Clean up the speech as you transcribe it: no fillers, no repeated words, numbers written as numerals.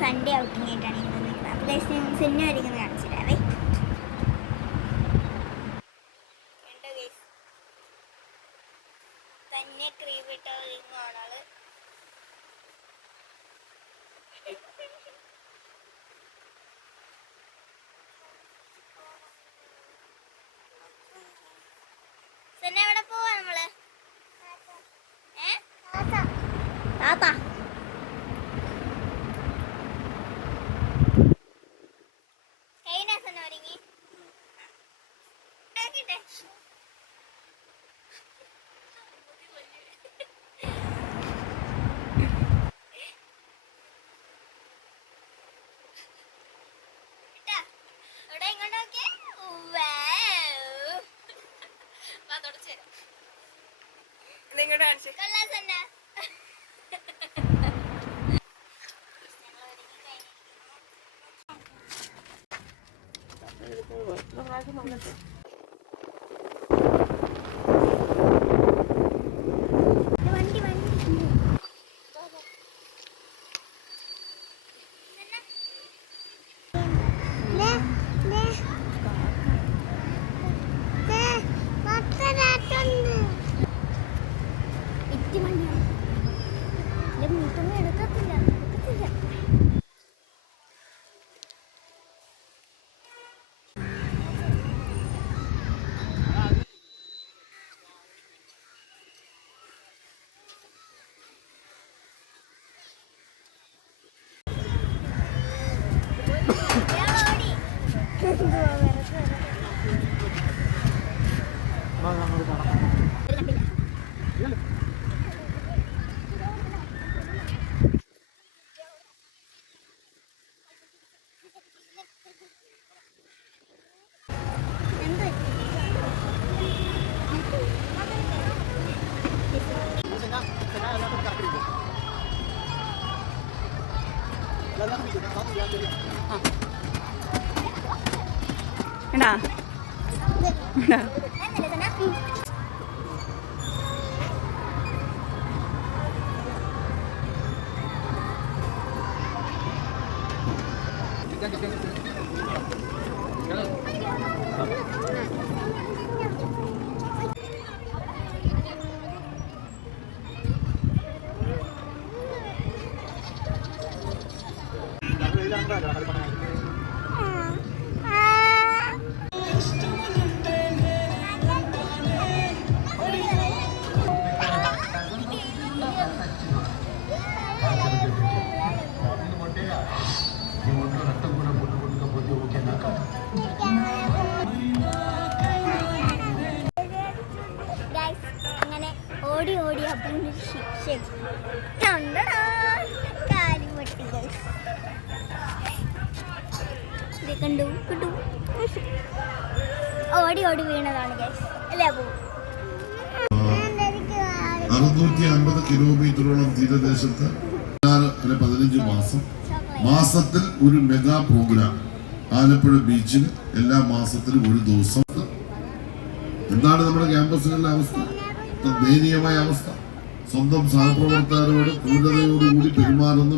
Sunday outing ആയിട്ടാണ് ഇന്ന് നിൽക്കുന്നത്. അപ്പോൾ ഗൈസ് ഞാൻ സിനിമ വരയ്ക്കുന്നത് കാണിച്ചിട്ടാവേ. കണ്ടോ ഗൈസ്, തന്നെ ക്രീമിട്ട റിങ്ങാണ് ആള്. പിന്നെ എവിടെ പോവാ നമ്മള്? താത്ത കഴിഞ്ഞ തന്നെ ഒരുങ്ങി ഇവിടെ ഇങ്ങോട്ട് നോക്കിയേ. കൊള്ളാം സന്ന. ഓടി ഓടി അപ്പം ശിക്ഷ കാര്യം പൊട്ടി ഗൈസ്. ഇത് കണ്ടു കിട്ടു ഓടി ഓടി വീണതാണ് ഗൈസ് അല്ലേ? അപ്പോ 650 കിലോമീറ്ററോളം തീരദേശത്ത് 15 മാസത്തിൽ ഒരു മെഗാ പ്രോഗ്രാം ആലപ്പുഴ ബീച്ചിൽ എല്ലാ മാസത്തിലും ഒരു ദിവസം. എന്താണ് നമ്മുടെ ക്യാമ്പസുകളിലെ അവസ്ഥ? ദയനീയമായ അവസ്ഥ. സ്വന്തം സഹപ്രവർത്തകരോട് ക്രൂരതയോടുകൂടി പെരുമാറുന്ന